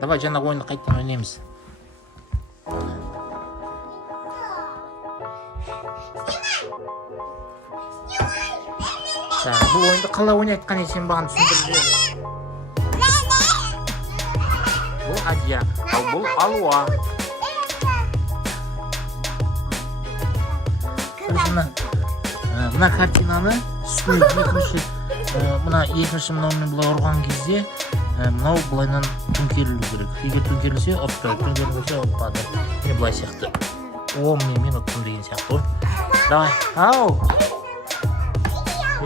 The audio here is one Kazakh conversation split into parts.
Давай жаңағы ойынды қайтадан ойнаймыз. Бұл ойынды қалай ойнайтқанын сен маған түсіндіріп жібер. Бұл адия, ал бұл алуа. Мына картинаны үстіне екінші мынаумен былай ұрған кезде мынау былайынан төңкерілу керек. Егер төңкерілсе ұтты, төңкерілмесе ұтпады. Мен былай сияқты. О, мен ұттым деген сияқты ғой. Давай, ау!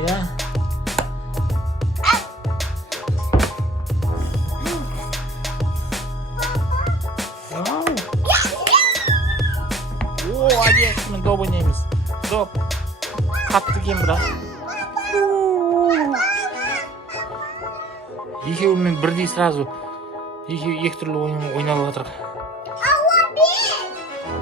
Я. О, адиясымен доп ойнаймыз. Доп. Қатты кем бірақ. Екеуімен бірдей сразу екі түрлі ойналып жатыр.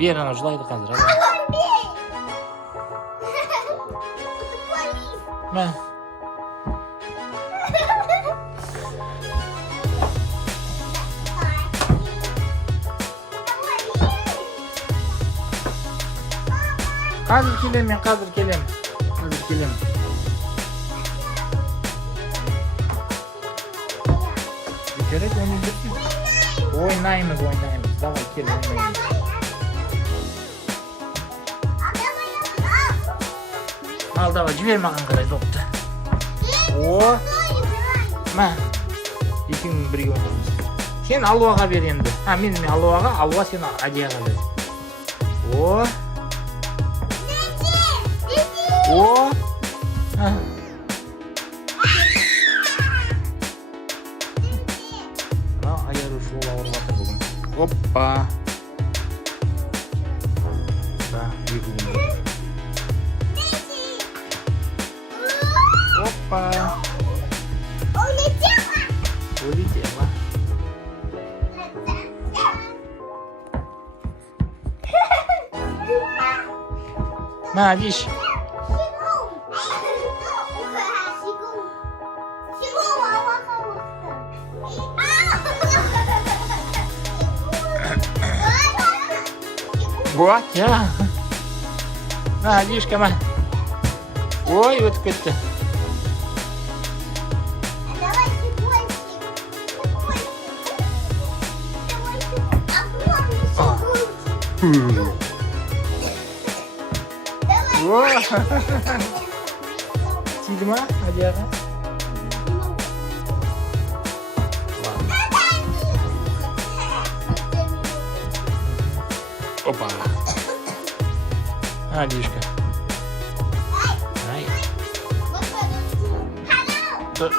Бер, ана жылайды қазір. Мә. Қазір келем мен, қазір келем. Керек ойнаймыз. Давай кел ойнаймыз. Ал, давай, жібер маған қарай допты. О, мә, екеуің бірге ойнаймыз. Сен алуаға бер енді. Мен алуаға, алуа сен адияға бер. О. Ayarı şola orlatı bugün. Hoppa. Da, yıkılın. Hoppa. Улетела. На, видишь. Вот ya. Видишь, кама. Ой, вот какой-то. Тиді ма, адияға? Опа. Адишка.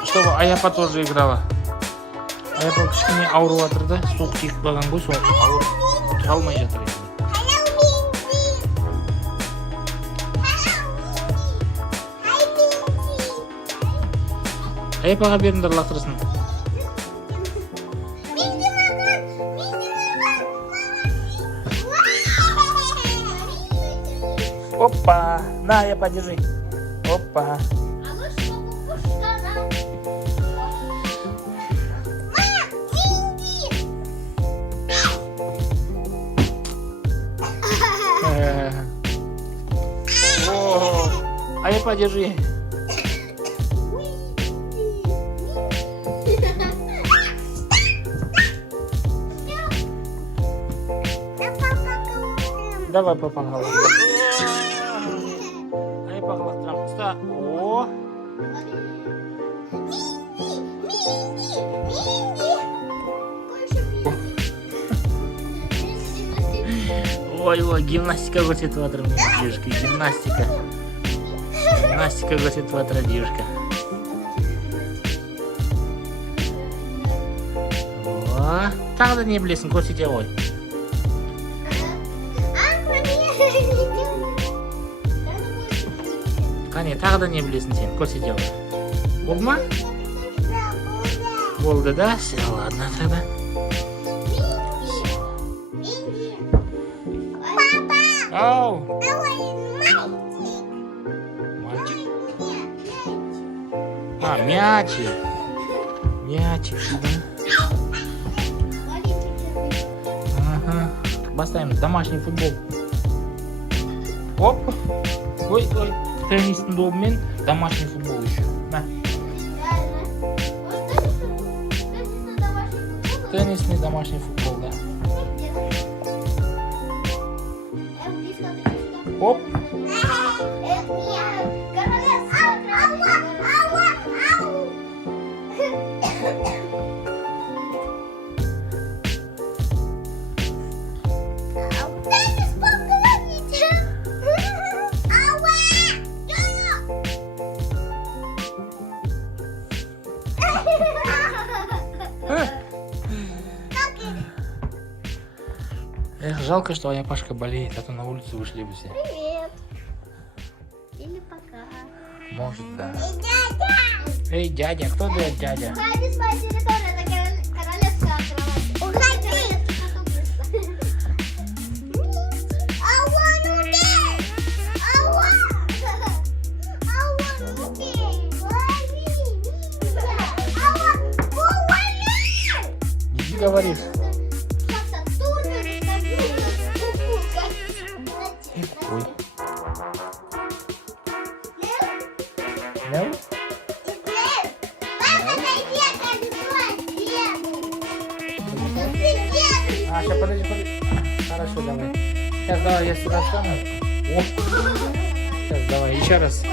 Чтобы Аяпа тоже играла. Аяпа кішкене ауырып жатыр, суық тиіп қалған ғой, сол ауырып тұра алмай жатыр. Аяпаға беріңдер лақтырсын. Опа! На, я подержи. Опа! О, а я подержи. Давай, папа, голову. Ай, похлопаем. Уста. О. Ой, гимнастика көрсетіп жатыр міне девушка. Гимнастика көрсетіп жатыр девушка. О, тағы да не білесің, көрсете ғой. Қане, тағы да не білесің сен, көрсете ғой. Болды ма? Болды да? Все, ладно тогда. Ау! Мальчик. А, мячик. Мячик, да? Ага. Бастаймыз. Домашний футбол. Оп. Ой, ой. Теннистің добымен домашний футбол еще. На. Теннисный домашний футбол, да. Оп. Эх, жалко, что Аяпашка болеет, а то на улицу вышли бы все. Привет. Или пока. Может, да. Дядя! Эй, дядя, кто дядя? Уходи с моей территории, это королевская кровать. Уходи! Иди, говоришь. Ой. Мяу? А, сейчас подожди. Хорошо, давай. Сейчас давай, я сюда встану. О. Сейчас давай, еще раз.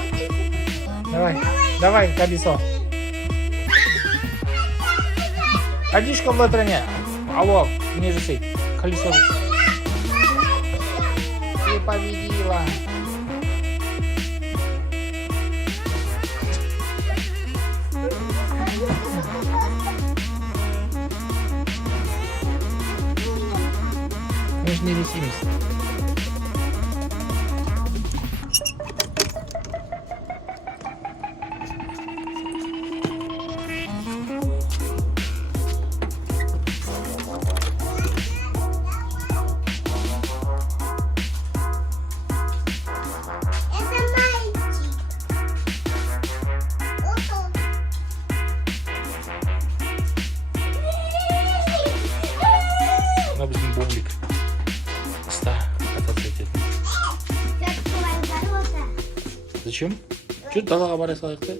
Давай, колесо. Одишка в латроне. Алло, ниже сей. Колесо. Ты победила. Мы же не весимся. Bizim boblik. Ста. Зачем? Че далаға бара салайық та?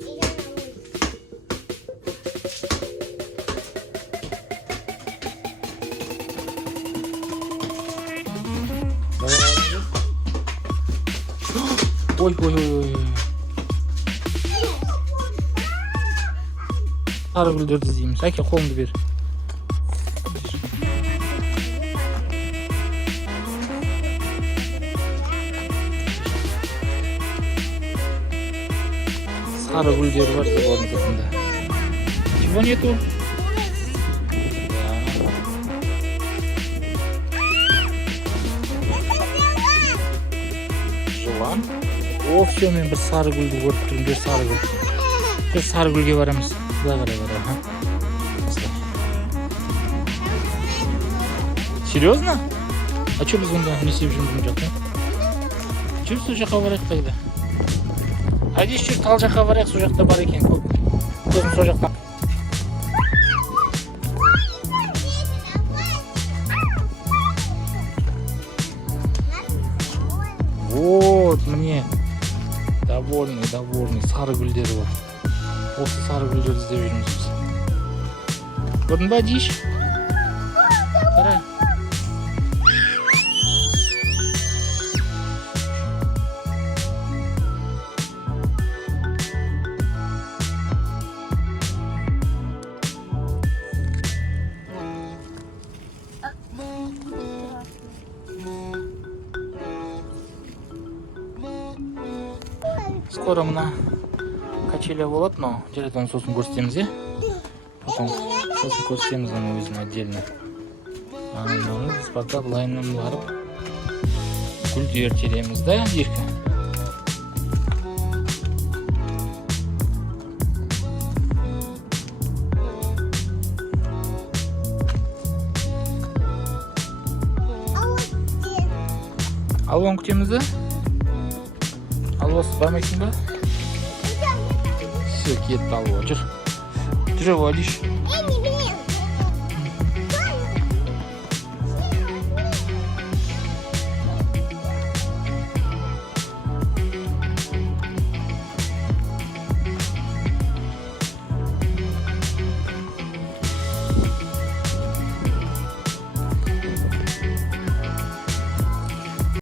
Ой. Сары гүлдерді іздейміз. Әке, қолыңды бер. Сары гүлдер бар забордың сыртында. Чего нету? Жылан? О, все, мен бір сары гүлді көріп тұрмын. Бір сары гүл. Бір сары гүлге барамыз. Құдай қарай. Серьезно? А что біз онда не істеп жүрміз жақта? Жүр сол жаққа барайық тогда. Айди жүр, тал жаққа барайық, сол жақта бар екен. Көзім сол жақта. Вот, мне довольный сары гүлдері бар. Осы сары гүлдерді іздеп жүрміз біз. Көрдің ба, Диш? Қара. Скоро мына качеля болады, но телефон сосын көрсетеміз, е? Потом сосын көрсетеміз оны өзін отдельно. Біз пока былайынан барып гүлдер тереміз, да, Дишка? Алуаны күтеміз, да? Алуасыз бармайсың ба? Все, кетті алуа. Жүр, Алиш.